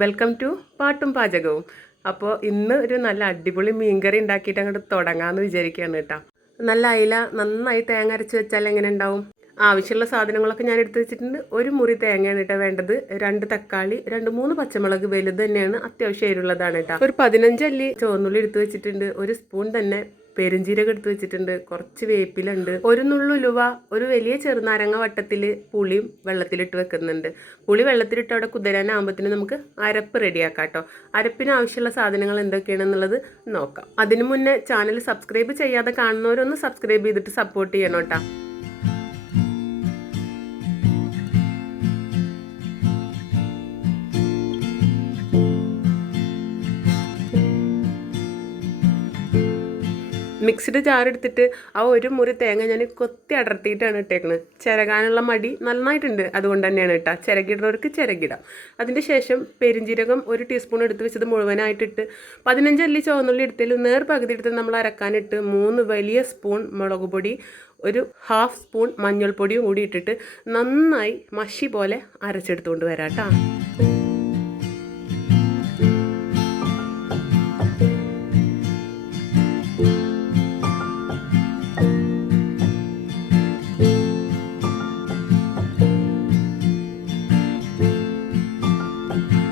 Welcome to പാട്ടും പാചകവും. അപ്പോൾ ഇന്ന് ഒരു നല്ല അടിപൊളി മീൻകറി ഉണ്ടാക്കിയിട്ട് അങ്ങോട്ട് തുടങ്ങാമെന്ന് വിചാരിക്കുകയാണ് കേട്ടോ. നല്ല അയില നന്നായി തേങ്ങ അരച്ച് വെച്ചാൽ എങ്ങനെ ഉണ്ടാവും? ആവശ്യമുള്ള സാധനങ്ങളൊക്കെ ഞാൻ എടുത്ത് വെച്ചിട്ടുണ്ട്. ഒരു മുറി തേങ്ങയാണ് കേട്ടോ വേണ്ടത്, 2 തക്കാളി, 2-3 പച്ചമുളക് വലുത് തന്നെയാണ്, അത്യാവശ്യം എരിവുള്ളതാണ് കേട്ടോ. ഒരു 15 അല്ലി ചുവന്നുള്ളി എടുത്ത് വെച്ചിട്ടുണ്ട്, 1 സ്പൂൺ തന്നെ പെരുംജീരകം എടുത്ത് വെച്ചിട്ടുണ്ട്, കുറച്ച് വേപ്പിലുണ്ട്, 1 നുള്ളു ഉലുവ, ഒരു വലിയ ചെറുനാരങ്ങ വട്ടത്തിൽ പുളിയും വെള്ളത്തിലിട്ട് വെക്കുന്നുണ്ട്. പുളി വെള്ളത്തിലിട്ട് അവിടെ കുതിരാനാകുമ്പോഴത്തേന് നമുക്ക് അരപ്പ് റെഡിയാക്കാം കേട്ടോ. അരപ്പിന് ആവശ്യമുള്ള സാധനങ്ങൾ എന്തൊക്കെയാണെന്നുള്ളത് നോക്കാം. അതിനു മുന്നേ ചാനൽ സബ്സ്ക്രൈബ് ചെയ്യാതെ കാണുന്നവരൊന്ന് സബ്സ്ക്രൈബ് ചെയ്തിട്ട് സപ്പോർട്ട് ചെയ്യണം കേട്ടോ. മിക്സിഡ് ജാറെടുത്തിട്ട് ആ 1 മുറി തേങ്ങ ഞാൻ കൊത്തി അടർത്തിയിട്ടാണ് ഇട്ടേക്കുന്നത്. ചിരകാനുള്ള മടി നന്നായിട്ടുണ്ട്, അതുകൊണ്ട് തന്നെയാണ് കേട്ടോ. ചിരകിടുന്നവർക്ക് ചിരകിടാം. അതിൻ്റെ ശേഷം പെരുംജീരകം 1 ടീസ്പൂൺ എടുത്ത് വെച്ചത് മുഴുവനായിട്ടിട്ട് 15 അല്ലി ചുവന്നുള്ളി എടുത്തതിൽ നേർ പകുതി എടുത്ത് നമ്മൾ അരക്കാനിട്ട് 3 വലിയ സ്പൂൺ മുളക് പൊടി, 1/2 സ്പൂൺ മഞ്ഞൾപ്പൊടിയും കൂടി ഇട്ടിട്ട് നന്നായി മഷി പോലെ അരച്ചെടുത്തുകൊണ്ട് വരാം കേട്ടോ.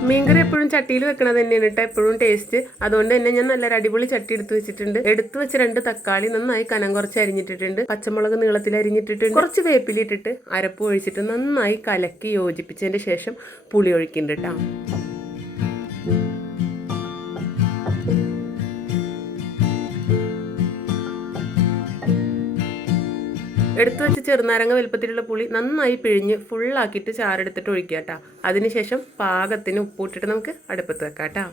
മീൻകറി എപ്പോഴും ചട്ടിയിൽ വെക്കണത് തന്നെയാണ് കേട്ടോ എപ്പോഴും ടേസ്റ്റ്. അതുകൊണ്ട് തന്നെ ഞാൻ നല്ലൊരു അടിപൊളി ചട്ടി എടുത്ത് വെച്ചിട്ടുണ്ട്. എടുത്ത് വെച്ച് 2 തക്കാളി നന്നായി കനം കുറച്ച് അരിഞ്ഞിട്ടിട്ടുണ്ട്, പച്ചമുളക് നീളത്തിൽ അരിഞ്ഞിട്ടിട്ടുണ്ട്, കുറച്ച് വേപ്പിലിട്ടിട്ട് അരപ്പ് ഒഴിച്ചിട്ട് നന്നായി കലക്കി യോജിപ്പിച്ചതിൻ്റെ ശേഷം പുളി ഒഴിക്കുന്നുണ്ട് കേട്ടോ. എടുത്തു വെച്ച് ചെറുനാരങ്ങ വലുപ്പത്തിലുള്ള പുളി നന്നായി പിഴിഞ്ഞ് ഫുള്ളാക്കിയിട്ട് ചാറെടുത്തിട്ട് ഒഴിക്കുക കേട്ടോ. അതിനുശേഷം പാകത്തിന് ഉപ്പിട്ടിട്ട് നമുക്ക് അടുപ്പത്ത് വെക്കാം കേട്ടോ.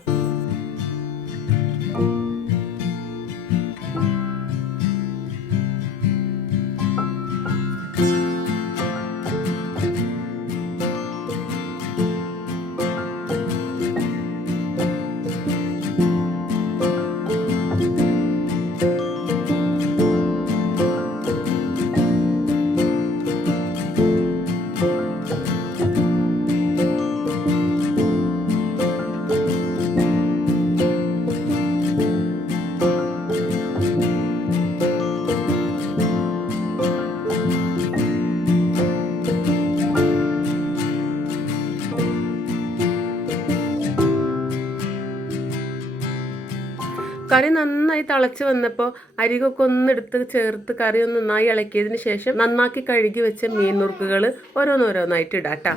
കറി നന്നായി തിളച്ച് വന്നപ്പോൾ അരികൊക്കെ ഒന്നെടുത്ത് ചേർത്ത് കറി ഒന്ന് നന്നായി ഇളക്കിയതിന് ശേഷം നന്നാക്കി കഴുകി വെച്ച മീൻ നുറുക്കുകൾ ഓരോന്നോരോന്നായിട്ട് ഇടാം കേട്ടോ.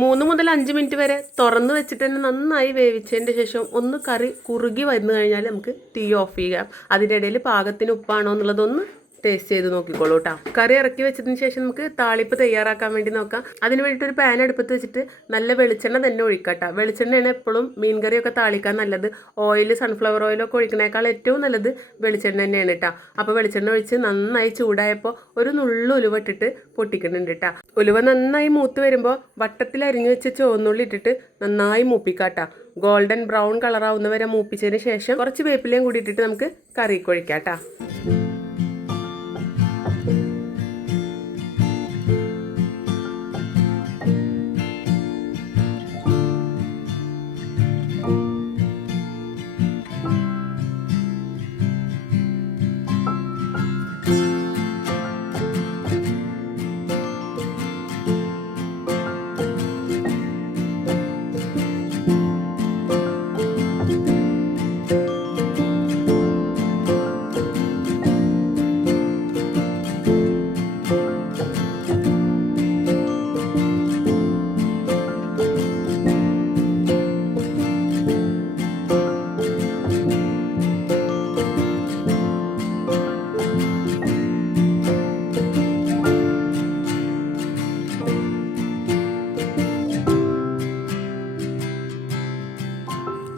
മൂന്ന് മുതൽ 5 മിനിറ്റ് വരെ തുറന്ന് വെച്ചിട്ട് തന്നെ നന്നായി വേവിച്ചതിൻ്റെ ശേഷം ഒന്ന് കറി കുറുകി വന്നു കഴിഞ്ഞാൽ നമുക്ക് തീ ഓഫ് ചെയ്യാം. അതിൻ്റെ ഇടയിൽ പാകത്തിന് ഉപ്പാണോ എന്നുള്ളതൊന്ന് ടേസ്റ്റ് ചെയ്ത് നോക്കിക്കോളൂ കേട്ടോ. കറി ഇറക്കി വെച്ചതിന് ശേഷം നമുക്ക് താളിപ്പ് തയ്യാറാക്കാൻ വേണ്ടി നോക്കാം. അതിന് വേണ്ടിയിട്ട് ഒരു പാൻ അടുപ്പത്ത് വെച്ചിട്ട് നല്ല വെളിച്ചെണ്ണ തന്നെ ഒഴിക്കട്ടോ. വെളിച്ചെണ്ണയാണ് എപ്പോഴും മീൻ കറിയൊക്കെ താളിക്കാൻ നല്ലത്. ഓയിൽ സൺഫ്ലവർ ഓയിലൊക്കെ ഒഴിക്കണേക്കാൾ ഏറ്റവും നല്ലത് വെളിച്ചെണ്ണ തന്നെയാണ് കേട്ടോ. അപ്പോൾ വെളിച്ചെണ്ണ ഒഴിച്ച് നന്നായി ചൂടായപ്പോൾ ഒരു നുള്ളു ഉലുവ ഇട്ടിട്ട് പൊട്ടിക്കുന്നുണ്ട് കേട്ടോ. ഉലുവ നന്നായി മൂത്ത് വരുമ്പോൾ വട്ടത്തിൽ അരിഞ്ഞു വെച്ച് ചുവന്നുള്ളി ഇട്ടിട്ട് നന്നായി മൂപ്പിക്കാട്ടോ. ഗോൾഡൻ ബ്രൗൺ കളറാവുന്നവരെ മൂപ്പിച്ചതിന് ശേഷം കുറച്ച് വേപ്പിലയും കൂടി ഇട്ടിട്ട് നമുക്ക് കറിക്ക് ഒഴിക്കാം കേട്ടോ.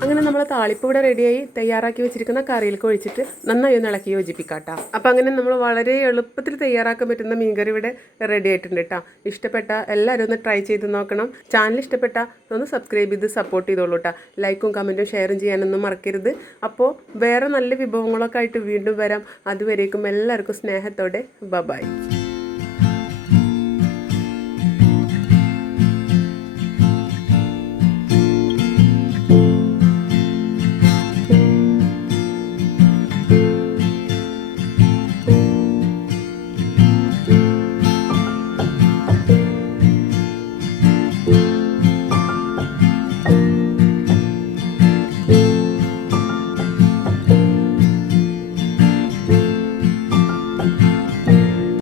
അങ്ങനെ നമ്മൾ താളിപ്പ് ഇവിടെ റെഡിയായി തയ്യാറാക്കി വെച്ചിരിക്കുന്ന കറിയിലേക്ക് ഒഴിച്ചിട്ട് നന്നായി ഒന്ന് ഇളക്കി യോജിപ്പിക്കാം കേട്ടോ. അപ്പം അങ്ങനെ നമ്മൾ വളരെ എളുപ്പത്തിൽ തയ്യാറാക്കാൻ പറ്റുന്ന മീൻകറി ഇവിടെ റെഡി ആയിട്ടുണ്ട് കേട്ടോ. ഇഷ്ടപ്പെട്ട എല്ലാവരും ഒന്ന് ട്രൈ ചെയ്ത് നോക്കണം. ചാനൽ ഇഷ്ടപ്പെട്ട ഒന്ന് സബ്സ്ക്രൈബ് ചെയ്ത് സപ്പോർട്ട് ചെയ്തോളൂ കേട്ടോ. ലൈക്കും കമൻറ്റും ഷെയറും ചെയ്യാനൊന്നും മറക്കരുത്. അപ്പോൾ വേറെ നല്ല വിഭവങ്ങളൊക്കെ ആയിട്ട് വീണ്ടും വരാം. അതുവരേക്കും എല്ലാവർക്കും സ്നേഹത്തോടെ ബൈ.